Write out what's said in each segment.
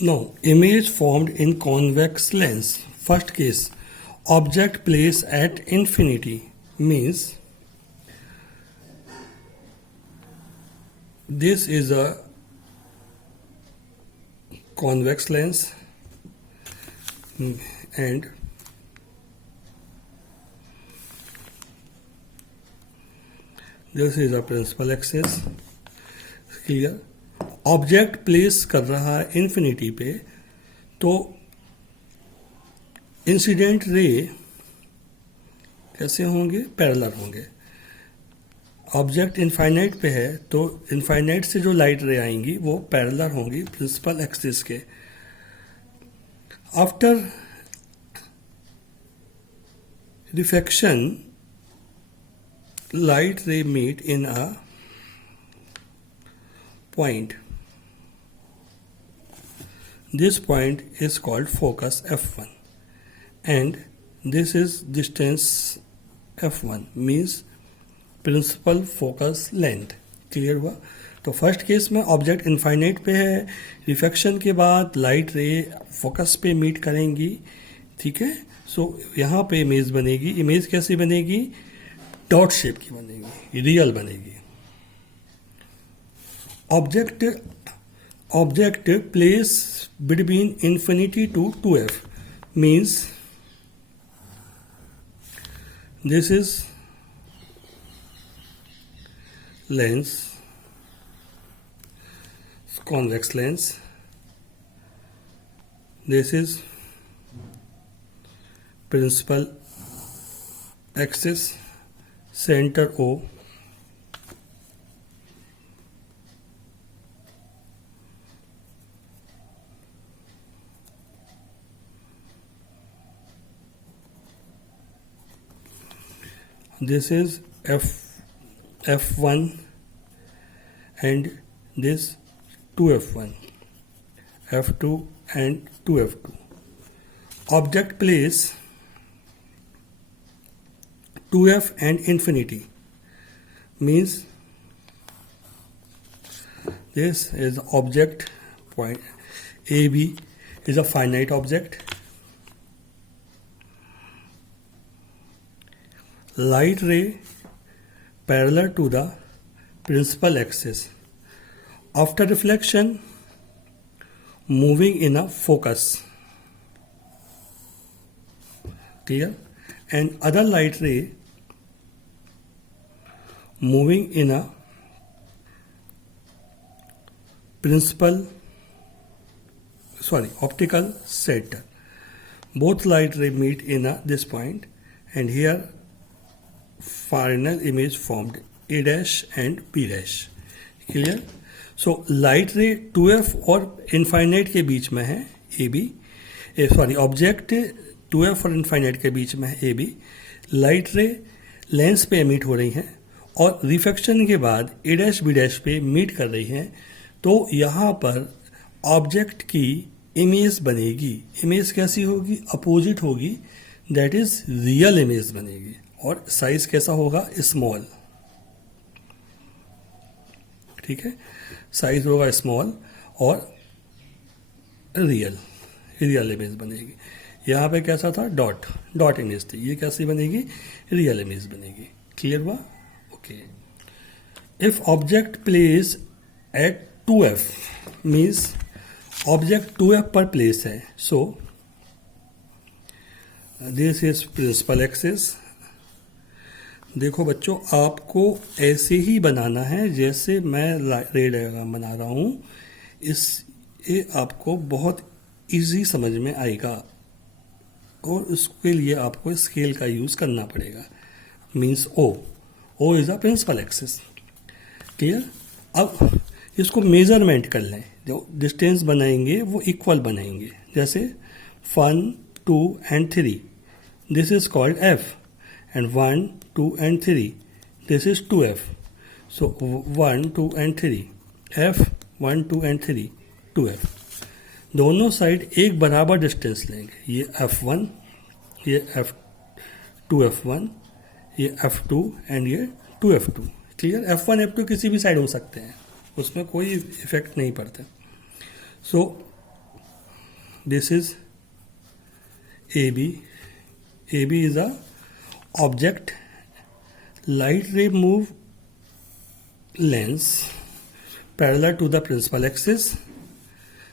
Now, image formed in convex lens. First case, object placed at infinity means this is a convex lens and this is a principal axis. Clear? Object place कर रहा है infinity पे, तो incident ray कैसे होंगे? Parallel होंगे. Object infinite पे है तो इनफाइनाइट से जो लाइट रे आएंगी वो पैरेलल होंगी प्रिंसिपल एक्सिस के. After reflection light ray meet in a point. This point is called focus f1 and this is distance f1 means principal focus length. Clear हुआ? तो फर्स्ट केस में ऑब्जेक्ट इनफाइनाइट पे है, reflection के बाद light रे focus पे meet करेंगी. ठीक है. सो यहाँ पे इमेज बनेगी. इमेज कैसी बनेगी? डॉट शेप की बनेगी, रियल बनेगी. Object placed between infinity to 2f means this is lens, convex lens. This is principal axis, center O. This is f1 and this 2f1, f2 and 2f2. Object place 2f and infinity means this is object point AB is a finite object. Light ray parallel to the principal axis. After reflection, moving in a focus. Clear? And other light ray moving in a optical center. Both light ray meet in this point, and here final image formed A dash and B dash. Clear? So light ray 2f और infinite के बीच में है AB. Object 2f और infinite के बीच में है AB. Light ray lens पे emit हो रही हैं और रिफ्लेक्शन के बाद A dash B dash पे मीट कर रही हैं. तो यहाँ पर ऑब्जेक्ट की इमेज बनेगी. इमेज कैसी होगी? अपोजिट होगी. दैट इज रियल इमेज बनेगी. और साइज कैसा होगा? स्मॉल. ठीक है. साइज होगा स्मॉल और रियल इमेज बनेगी. यहाँ पे कैसा था? डॉट इमेज थी. ये कैसी बनेगी? रियल इमेज बनेगी. क्लियर हुआ? Okay. If object place at 2f means object 2f पर प्लेस है. So this is principal axis. देखो बच्चों, आपको ऐसे ही बनाना है जैसे मैं रे डायग्राम बना रहा हूँ. ये आपको बहुत इजी समझ में आएगा और उसके लिए आपको स्केल का यूज़ करना पड़ेगा. Means O is a principal axis. Clear? अब इसको मेजरमेंट कर लें. जो डिस्टेंस बनाएंगे वो इक्वल बनाएंगे. जैसे 1, 2 and 3. This is called f. And 1, 2 and 3. This is 2f. So 1, 2 and 3. f 1, 2 and 3. 2f. दोनों साइड एक बराबर डिस्टेंस लेंगे. ये f1, ये f2f1, ये f2 एंड ये 2f2. क्लियर? f1 f2 किसी भी साइड हो सकते हैं, उसमें कोई इफेक्ट नहीं पड़ता. सो this is AB. AB is a object. Light ray move lens parallel to the principal axis.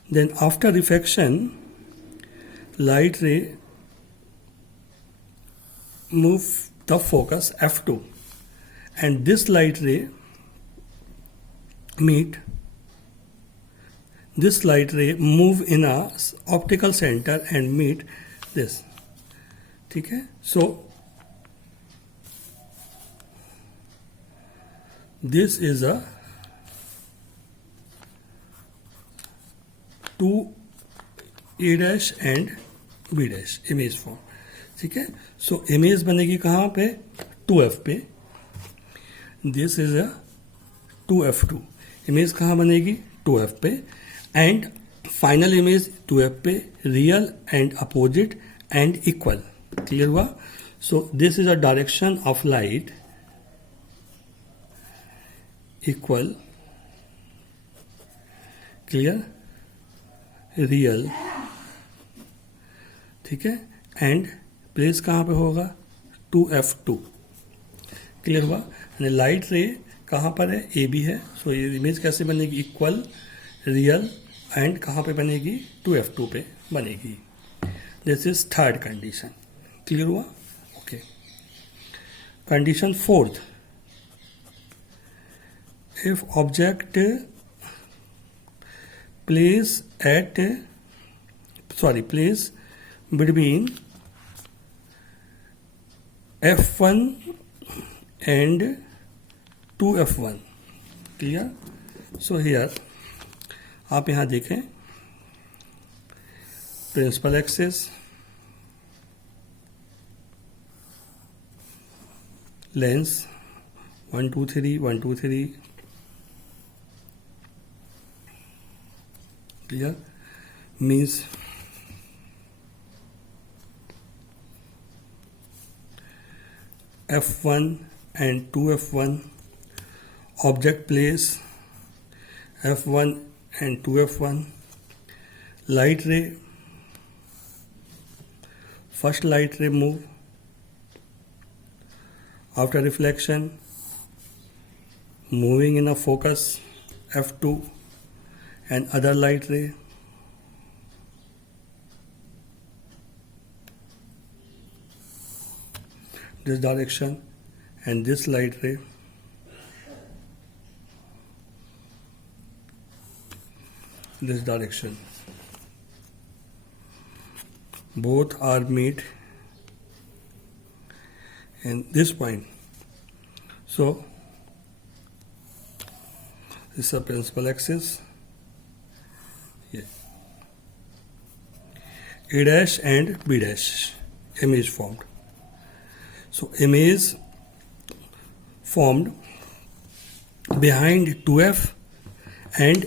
Then after reflection, light ray move the focus F2, and this light ray move in a optical center and meet this. ठीक है. So this is a 2A dash and B dash image form. ठीक है. So image बनेगी कहाँ पे? 2F पे. This is a 2F2. Image कहाँ बनेगी? 2F पे. एंड फाइनल इमेज 2F पे, real and opposite and equal. Clear हुआ? So this is a direction of light equal, clear, real. ठीक है. एंड प्लेस कहाँ पे होगा? 2F2. क्लियर हुआ? यानी लाइट रे कहाँ पर है? AB है. सो ये इमेज कैसे बनेगी? इक्वल, रियल एंड कहाँ पे बनेगी? 2F2 पे बनेगी. This is third condition. Clear हुआ? Okay. Condition fourth, if object place between F1 and 2F1. Clear? So here आप यहाँ देखें, principal axis, lens 1 2 3 1 2 3. Clear? Means F1 and 2F1, object place F1 and 2F1, light ray, first light ray move, after reflection moving in a focus F2, and other light ray this direction, and this light ray this direction. Both are meet in this point. So this is a principal axis. A dash and B dash image formed. So image formed behind 2F and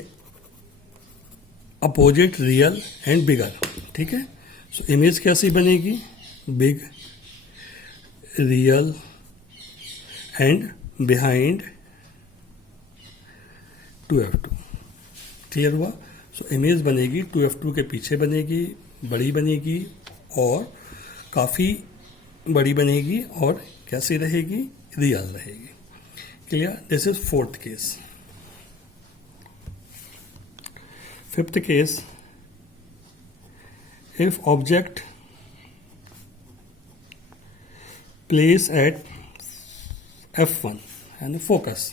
opposite real and bigger. ठीक है. सो image कैसी बनेगी? Big, real and behind 2F2. Clear हुआ? So image बनेगी 2F2 के पीछे बनेगी, बड़ी बनेगी और काफ़ी बड़ी बनेगी और कैसी रहेगी? रियल रहेगी. Clear? This is fourth case. Fifth case, if object place at F1 यानी फोकस.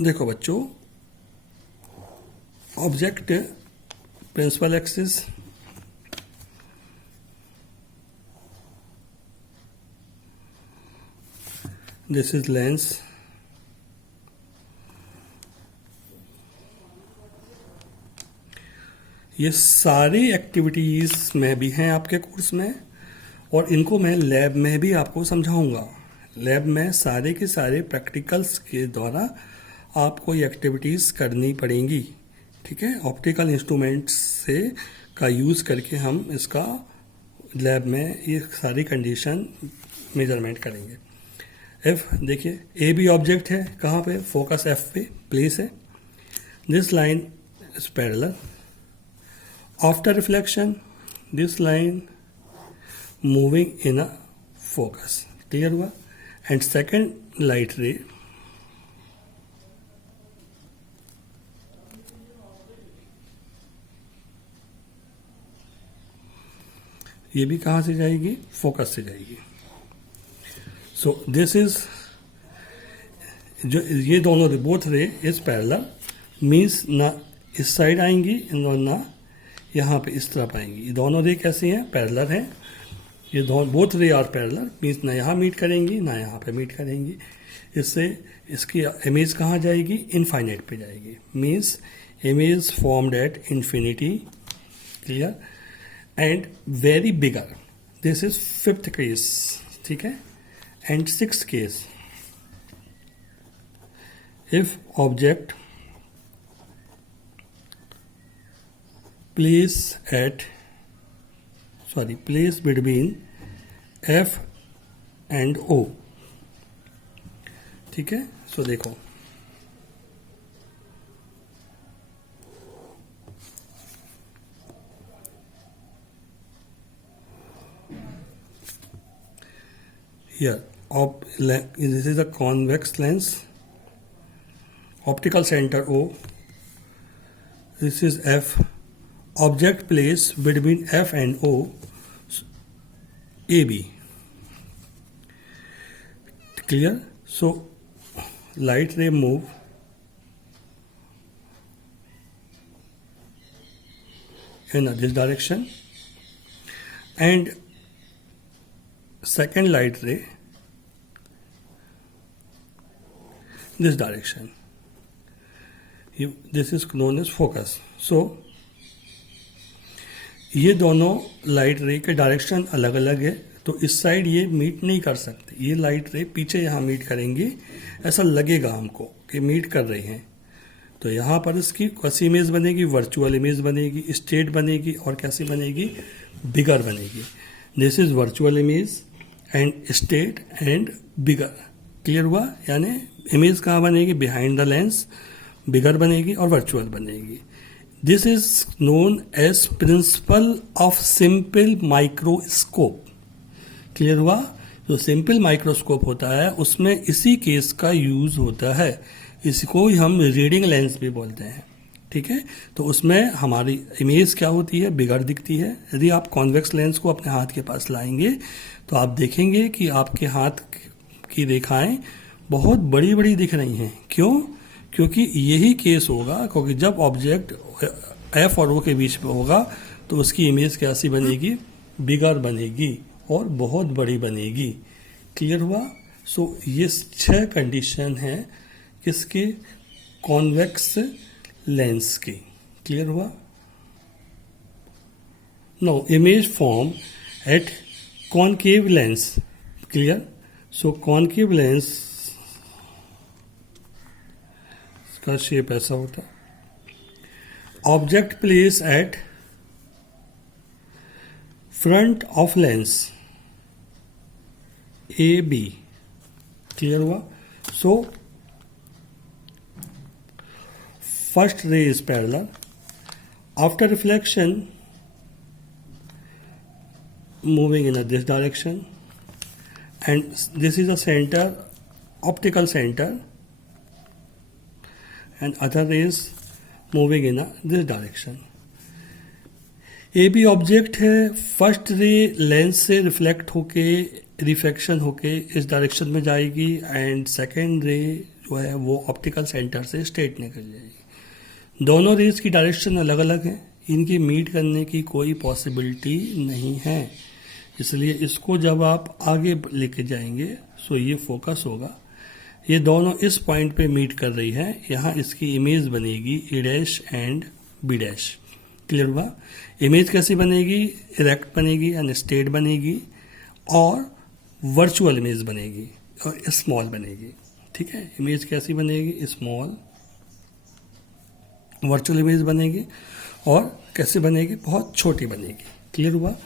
देखो बच्चों, object principal axis, this is lens, ये सारी एक्टिविटीज में भी हैं आपके कोर्स में और इनको मैं लैब में भी आपको समझाऊंगा. लैब में सारे के सारे प्रैक्टिकल्स के द्वारा आपको ये एक्टिविटीज करनी पड़ेंगी. ठीक है. ऑप्टिकल इंस्ट्रूमेंट्स से का यूज करके हम इसका लैब में ये सारी कंडीशन मेजरमेंट करेंगे. एफ देखिए, ए बी ऑब्जेक्ट है, कहाँ पे? फोकस एफ पे प्लेस है. This line is parallel after reflection this line moving in a focus, clear हुआ। एंड सेकेंड लाइट रे ये भी कहाँ से जाएगी, फोकस से जाएगी। सो दिस इज जो ये दोनों बोथ रे इज पैरेलल, मीन्स ना इस साइड आएंगी और ना यहाँ पे इस तरफ आएंगी। ये दोनों रे कैसी हैं, पैरेलल हैं। ये दोनों बोथ रे आर पैरेलल, मीन्स ना यहाँ मीट करेंगी ना यहाँ पे मीट करेंगी। इससे इसकी इमेज कहाँ जाएगी, इनफाइनाइट पे जाएगी, means image formed at infinity, clear, and very bigger. This is fifth case, ठीक है। And sixth case, if object place between F and O, ठीक है। सो देखो here this is a convex lens, optical center O, this is F, object placed between F and O, AB, clear। So light ray move in this direction, and second light ray this direction. This is known as focus. So ये दोनों light रे के direction अलग अलग है, तो इस side ये मीट नहीं कर सकते। ये लाइट रे पीछे यहाँ मीट करेंगी, ऐसा लगेगा हमको कि मीट कर रही हैं। तो यहाँ पर इसकी कैसी इमेज बनेगी, वर्चुअल इमेज बनेगी, स्टेट बनेगी, और कैसी बनेगी, बिगर बनेगी। This is virtual image and state and bigger, clear हुआ। यानी इमेज कहाँ बनेगी, बिहाइंड द लेंस, बिगर बनेगी और वर्चुअल बनेगी। This is known as principle of simple microscope, clear हुआ। जो सिंपल माइक्रोस्कोप होता है उसमें इसी केस का यूज होता है, इसको ही हम रीडिंग लेंस भी बोलते हैं, ठीक है। तो उसमें हमारी इमेज क्या होती है, बिगर दिखती है। यदि आप कॉन्वेक्स लेंस को अपने हाथ के पास लाएंगे तो आप देखेंगे कि आपके हाथ की रेखाएं बहुत बड़ी बड़ी दिख रही हैं। क्यों, क्योंकि यही केस होगा, क्योंकि जब ऑब्जेक्ट एफ और ओ के बीच में होगा तो उसकी इमेज कैसी बनेगी, बिगर बनेगी और बहुत बड़ी बनेगी, क्लियर हुआ। सो ये 6 कंडीशन है किसके, कॉन्वेक्स लेंस की, क्लियर हुआ। No image form at concave lens, clear. So concave lens का शेप ऐसा होता है। Object place at front of lens A B, clear हुआ। So first ray is parallel, after reflection moving in this direction, and this is a center, optical center, and other is moving in this direction. A B object है, first ray lens से reflect होके reflection होके इस direction में जाएगी, and second रे जो है वो ऑप्टिकल सेंटर से स्ट्रेट निकल जाएगी। दोनों रेज की डायरेक्शन अलग अलग है, इनकी मीट करने की कोई पॉसिबिलिटी नहीं है, इसलिए इसको जब आप आगे लेके जाएंगे सो ये फोकस होगा। ये दोनों इस पॉइंट पे मीट कर रही है, यहाँ इसकी इमेज बनेगी A dash and B dash, clear हुआ। इमेज कैसी बनेगी, इरेक्ट बनेगी यानी स्ट्रेट बनेगी, और वर्चुअल इमेज बनेगी और स्मॉल बनेगी, ठीक है। इमेज कैसी बनेगी, स्मॉल, वर्चुअल इमेज बनेगी, और कैसे बनेगी, बहुत छोटी बनेगी, क्लियर हुआ।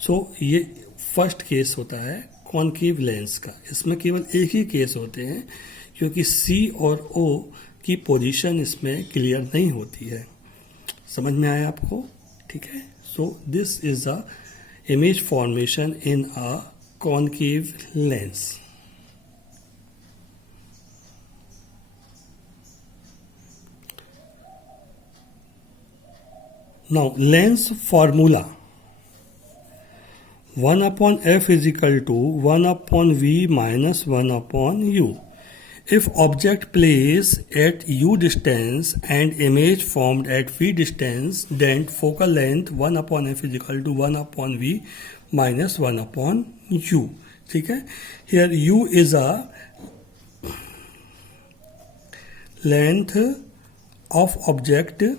सो ये फर्स्ट केस होता है कॉनकेव लेंस का। इसमें केवल एक ही केस होते हैं क्योंकि सी और ओ की पोजीशन इसमें क्लियर नहीं होती है। समझ में आया आपको, ठीक है. So this is a image formation in a concave lens. Now lens formula. 1 upon f is equal to 1 upon v minus 1 upon u. If object placed at u distance and image formed at v distance, then focal length 1 upon f is equal to 1 upon v minus 1 upon u. ठीक है. Here u is a length of object,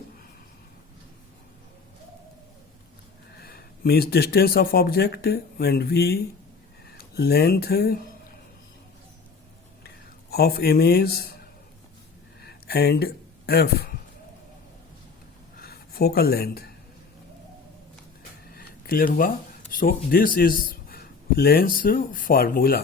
means distance of object, and v length of image, and f focal length. Clear हुआ. So this is lens formula.